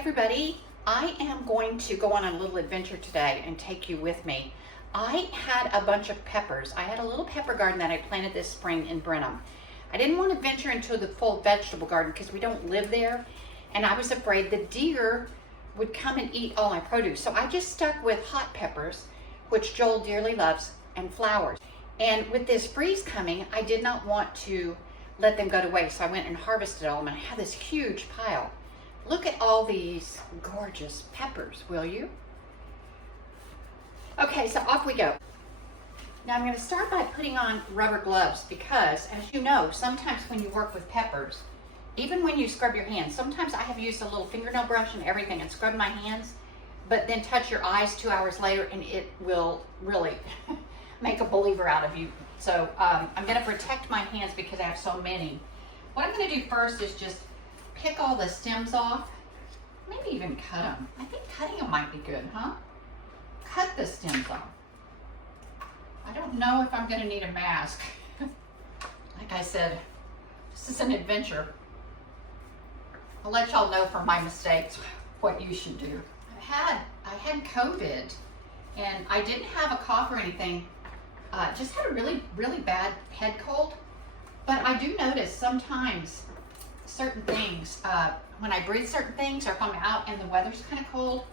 everybody, I am going to go on a little adventure today and take you with me. I had a bunch of peppers. I had a little pepper garden that I planted this spring in Brenham. I didn't want to venture into the full vegetable garden because we don't live there, and I was afraid the deer would come and eat all my produce. So I just stuck with hot peppers, which Joel dearly loves, and flowers. And with this freeze coming, I did not want to let them go to waste, so I went and harvested all of them. I have this huge pile. Look at all these gorgeous peppers, will you? Okay, so off we go. Now I'm going to start by putting on rubber gloves because, as you know, sometimes when you work with peppers, even when you scrub your hands, sometimes I have used a little fingernail brush and everything and scrubbed my hands, but then touch your eyes 2 hours later and it will really make a believer out of you. So I'm going to protect my hands because I have so many. What I'm going to do first is just pick all the stems off, maybe even cut them. I think cutting them might be good, huh? Cut the stems off. I don't know if I'm going to need a mask. Like I said, this is an adventure. I'll let y'all know from my mistakes what you should do. I had COVID, and I didn't have a cough or anything. Just had a really, really bad head cold. But I do notice sometimes certain things, when I breathe certain things, or if I'm out and the weather's kind of cold,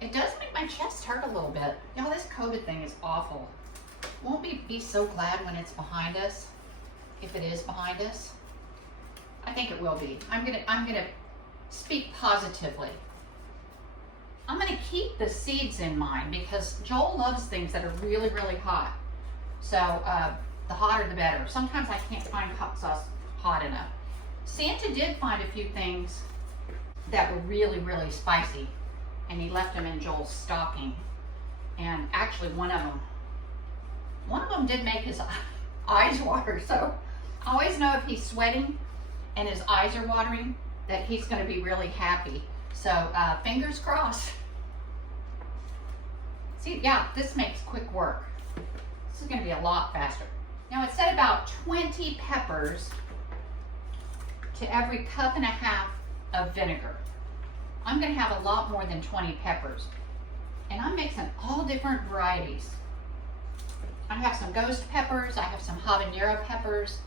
it does make my chest hurt a little bit. Y'all, this COVID thing is awful. Won't we be so glad when it's behind us? If it is behind us? I think it will be. I'm gonna speak positively. I'm gonna keep the seeds in mind because Joel loves things that are really, really hot. So the hotter the better. Sometimes I can't find hot sauce hot enough. Santa did find a few things that were really, really spicy, and he left them in Joel's stocking. And actually one of them did make his eyes water. So I always know if he's sweating and his eyes are watering that he's going to be really happy. So fingers crossed. See, yeah, this makes quick work. This is going to be a lot faster. Now it said about 20 peppers to every cup and a half of vinegar. I'm going to have a lot more than 20 peppers. And I'm mixing all different varieties. I have some ghost peppers, I have some habanero peppers,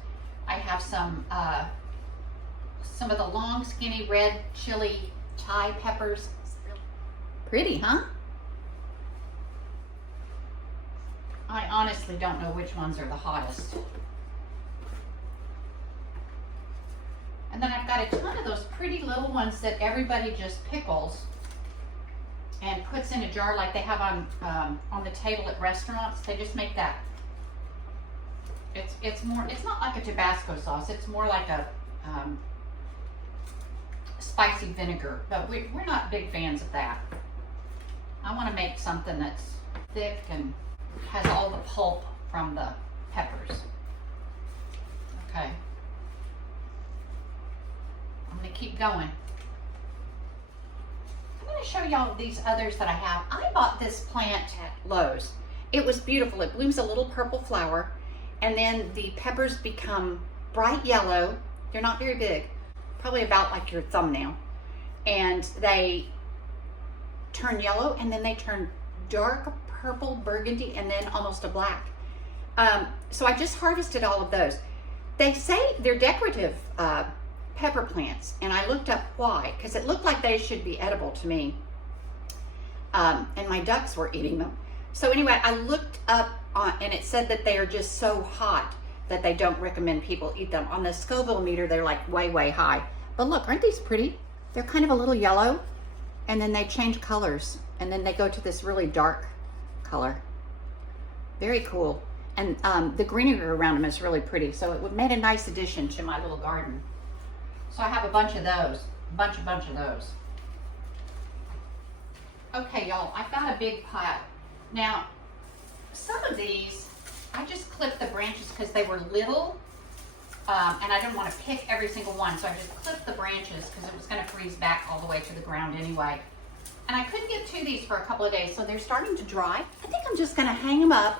I have some of the long skinny red chili Thai peppers. Pretty, huh? I honestly don't know which ones are the hottest. And then I've got a ton of those pretty little ones that everybody just pickles and puts in a jar like they have on the table at restaurants. They just make that. It's not like a Tabasco sauce. It's more like a spicy vinegar. But we're not big fans of that. I want to make something that's thick and has all the pulp from the peppers. Okay. I'm going to keep going. I'm going to show y'all these others that I have. I bought this plant at Lowe's. It was beautiful. It blooms a little purple flower, and then the peppers become bright yellow. They're not very big, probably about like your thumbnail. And they turn yellow, and then they turn dark purple, burgundy, and then almost a black. So I just harvested all of those. They say they're decorative pepper plants, and I looked up why, because it looked like they should be edible to me, and my ducks were eating them. So anyway, I looked up and it said that they are just so hot that they don't recommend people eat them. On the Scoville meter, they're like way, way high. But look, aren't these pretty? They're kind of a little yellow, and then they change colors, and then they go to this really dark color. Very cool. And the greenery around them is really pretty, so it made a nice addition to my little garden. So I have a bunch of those, bunch of those. Okay, y'all, I've got a big pile. Now, some of these, I just clipped the branches because they were little, and I didn't want to pick every single one, so I just clipped the branches because it was going to freeze back all the way to the ground anyway. And I couldn't get to these for a couple of days, so they're starting to dry. I think I'm just going to hang them up,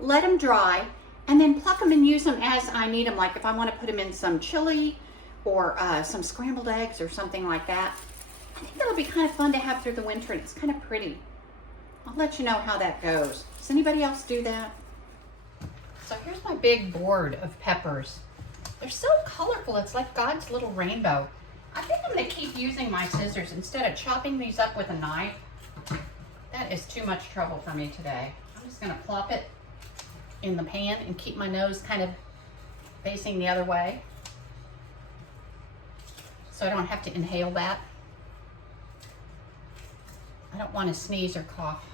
let them dry, and then pluck them and use them as I need them, like if I want to put them in some chili or some scrambled eggs or something like that. I think that'll be kind of fun to have through the winter, and it's kind of pretty. I'll let you know how that goes. Does anybody else do that? So here's my big board of peppers. They're so colorful. It's like God's little rainbow. I think I'm going to keep using my scissors instead of chopping these up with a knife. That is too much trouble for me today. I'm just going to plop it in the pan and keep my nose kind of facing the other way so I don't have to inhale that. I don't want to sneeze or cough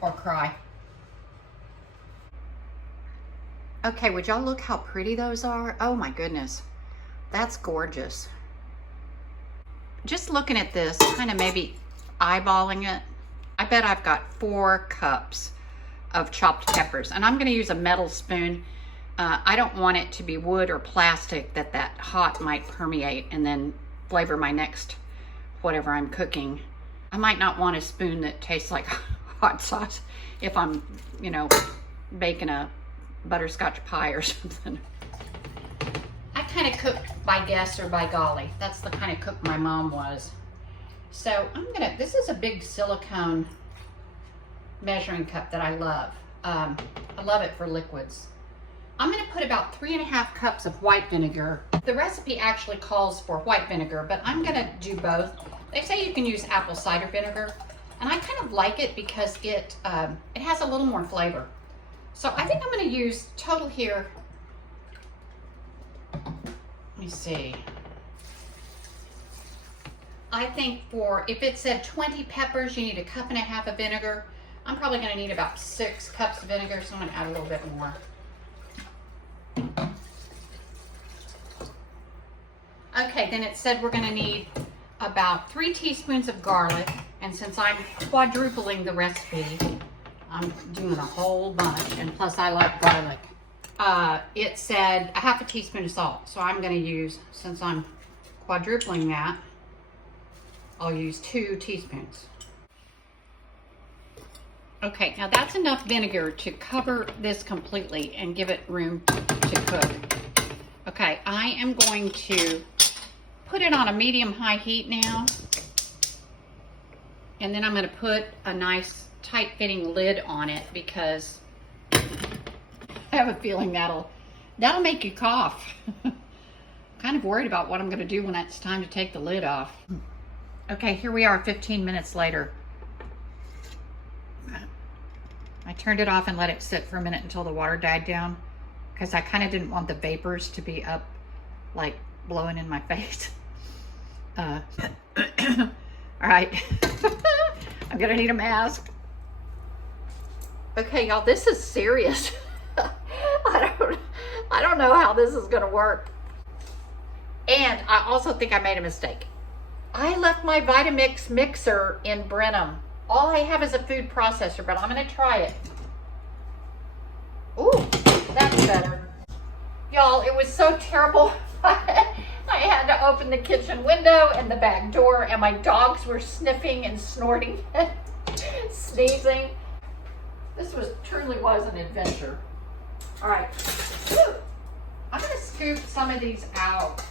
or cry. Okay, would y'all look how pretty those are? Oh my goodness, that's gorgeous. Just looking at this, kind of maybe eyeballing it, I bet I've got 4 cups of chopped peppers, and I'm gonna use a metal spoon. I don't want it to be wood or plastic that hot might permeate and then flavor my next whatever I'm cooking. I might not want a spoon that tastes like hot sauce if I'm, you know, baking a butterscotch pie or something. I kind of cook by guess or by golly. That's the kind of cook my mom was. So this is a big silicone measuring cup that I love. I love it for liquids. I'm gonna put about 3.5 cups of white vinegar. The recipe actually calls for white vinegar, but I'm gonna do both. They say you can use apple cider vinegar, and I kind of like it because it has a little more flavor. So I think I'm going to use total here. Let me see. I think if it said 20 peppers, you need 1.5 cups of vinegar. I'm probably going to need about 6 cups of vinegar, so I'm going to add a little bit more. Okay, then it said we're going to need about 3 teaspoons of garlic, and since I'm quadrupling the recipe, I'm doing a whole bunch, and plus I like garlic. It said 1/2 teaspoon of salt, so I'm going to use, since I'm quadrupling that, I'll use 2 teaspoons. Okay, now that's enough vinegar to cover this completely and give it room to cook. Okay, I am going to put it on a medium-high heat now, and then I'm going to put a nice tight-fitting lid on it because I have a feeling that'll make you cough. Kind of worried about what I'm going to do when it's time to take the lid off. Okay, here we are 15 minutes later. I turned it off and let it sit for a minute until the water died down because I kind of didn't want the vapors to be up, like blowing in my face. All right, I'm gonna need a mask. Okay, y'all, this is serious. I don't know how this is gonna work. And I also think I made a mistake. I left my Vitamix mixer in Brenham. All I have is a food processor, but I'm gonna try it. Ooh, that's better. Y'all, it was so terrible. I had to open the kitchen window and the back door, and my dogs were sniffing and snorting and sneezing. This truly was an adventure. All right, I'm gonna scoop some of these out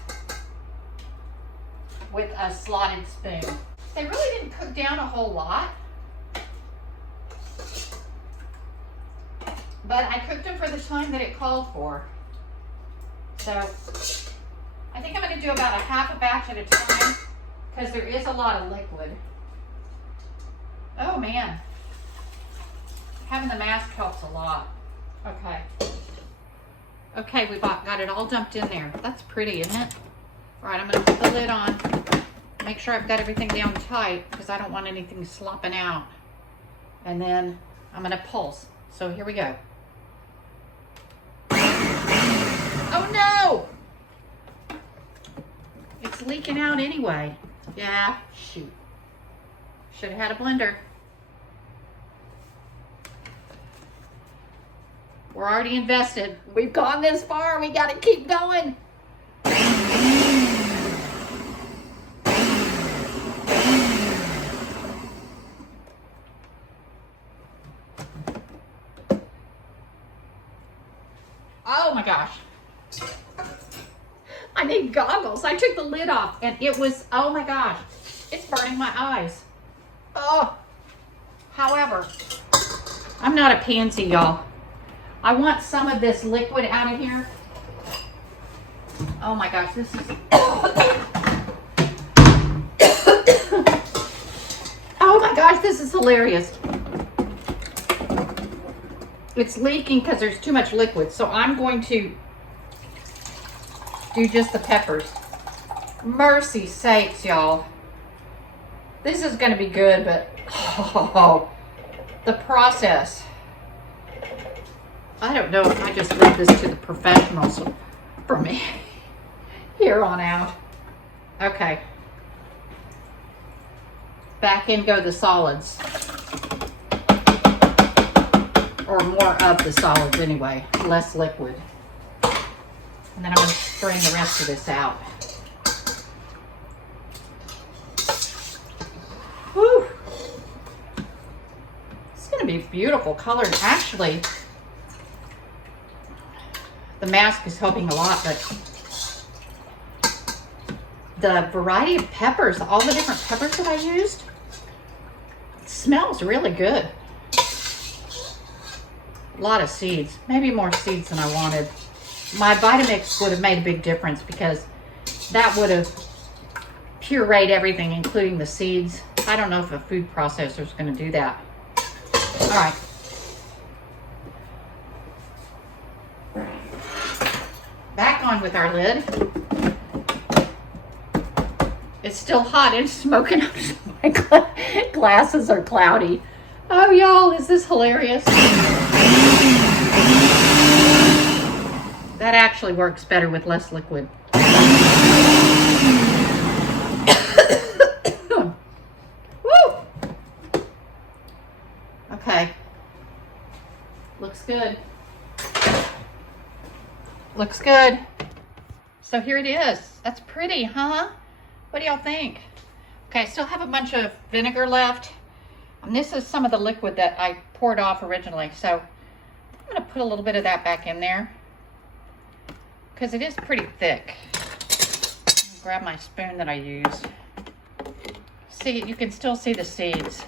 with a slotted spoon. They really didn't cook down a whole lot, but I cooked them for the time that it called for. So I think I'm going to do about 1/2 batch at a time because there is a lot of liquid. Oh man, having the mask helps a lot. Okay. Okay, we got it all dumped in there. That's pretty, isn't it? All right, I'm going to put the lid on. Make sure I've got everything down tight because I don't want anything slopping out. And then I'm going to pulse. So here we go. Oh no! It's leaking out anyway. Yeah, shoot. Should have had a blender. We're already invested. We've gone this far. We got to keep going. Oh my gosh. I need goggles. I took the lid off and it was, oh my gosh, it's burning my eyes. Oh, however, I'm not a pansy, y'all. I want some of this liquid out of here. Oh my gosh, this is, oh my gosh, this is hilarious. It's leaking because there's too much liquid. So I'm going to do just the peppers. Mercy sakes, y'all. This is going to be good, but oh, the process. I don't know if I just leave this to the professionals for me here on out. Okay. Back in go the solids. Or more of the solids anyway, less liquid. And then I'm going to strain the rest of this out. Whew. It's going to be beautiful colors. Actually, the mask is helping a lot, but the variety of peppers, all the different peppers that I used, smells really good. A lot of seeds, maybe more seeds than I wanted. My Vitamix would have made a big difference because that would have pureed everything, including the seeds. I don't know if a food processor is going to do that. All right. Back on with our lid. It's still hot and smoking up. My glasses are cloudy. Oh, y'all, is this hilarious? That actually works better with less liquid. Woo! Okay. Looks good. Looks good. So here it is. That's pretty, huh? What do y'all think? Okay, I still have a bunch of vinegar left. And this is some of the liquid that I poured off originally. So I'm going to put a little bit of that back in there because it is pretty thick. Grab my spoon that I used. See, you can still see the seeds.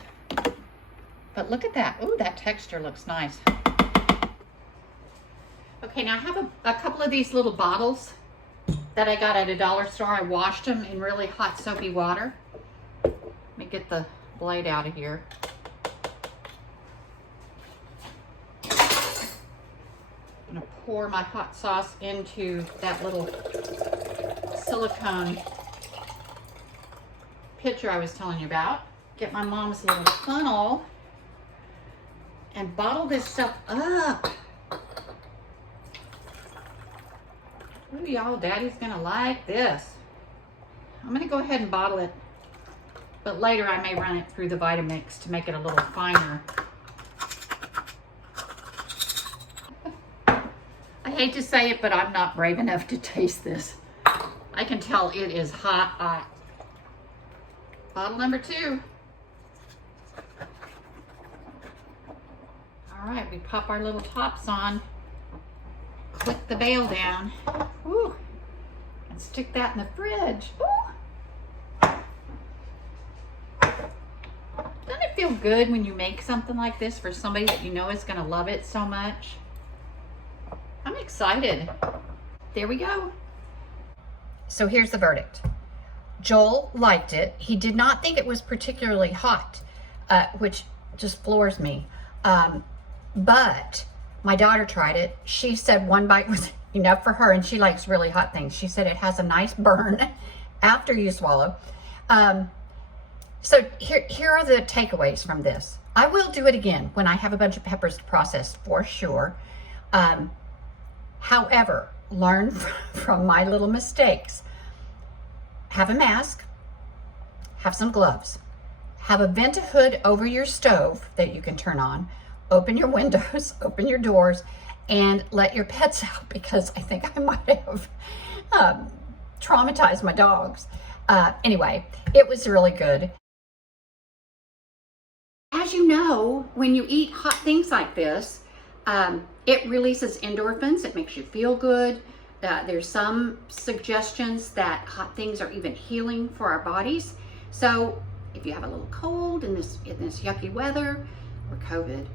But look at that. Ooh, that texture looks nice. Okay, now I have a couple of these little bottles that I got at a dollar store. I washed them in really hot soapy water. Let me get the blade out of here. I'm gonna pour my hot sauce into that little silicone pitcher I was telling you about. Get my mom's little funnel and bottle this stuff up. Ooh, y'all, Daddy's gonna like this. I'm gonna go ahead and bottle it, but later I may run it through the Vitamix to make it a little finer. I hate to say it, but I'm not brave enough to taste this. I can tell it is hot. Bottle number 2. All right, we pop our little tops on, click the bail down, woo, and stick that in the fridge. Ooh. Doesn't it feel good when you make something like this for somebody that you know is gonna love it so much? I'm excited. There we go. So here's the verdict. Joel liked it. He did not think it was particularly hot, which just floors me. But my daughter tried it. She said one bite was enough for her, and she likes really hot things. She said it has a nice burn after you swallow. So here are the takeaways from this. I will do it again when I have a bunch of peppers to process for sure. However, learn from my little mistakes. Have a mask, have some gloves, have a vent hood over your stove that you can turn on, open your windows, open your doors, and let your pets out, because I think I might have traumatized my dogs. Anyway, it was really good. As you know, when you eat hot things like this, it releases endorphins. It makes you feel good. There's some suggestions that hot things are even healing for our bodies. So if you have a little cold in this yucky weather or COVID,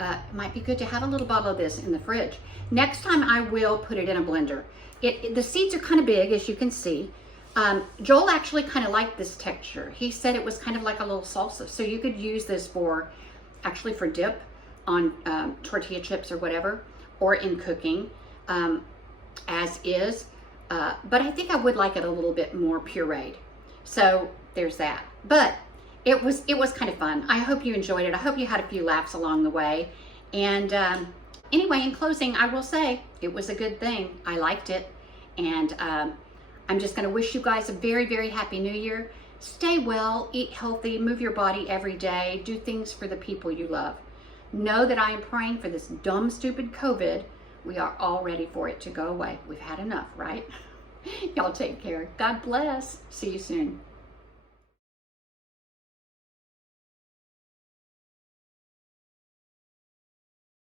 it might be good to have a little bottle of this in the fridge. Next time I will put it in a blender. The seeds are kind of big, as you can see. Joel actually kind of liked this texture. He said it was kind of like a little salsa. So you could use this for dip on tortilla chips or whatever, or in cooking as is. But I think I would like it a little bit more pureed. So there's that. But it was kind of fun. I hope you enjoyed it. I hope you had a few laughs along the way. And anyway, in closing, I will say it was a good thing. I liked it. And I'm just going to wish you guys a very, very happy New Year. Stay well, eat healthy, move your body every day, do things for the people you love. Know that I am praying for this dumb, stupid COVID. We are all ready for it to go away. We've had enough, right? Y'all take care. God bless. See you soon.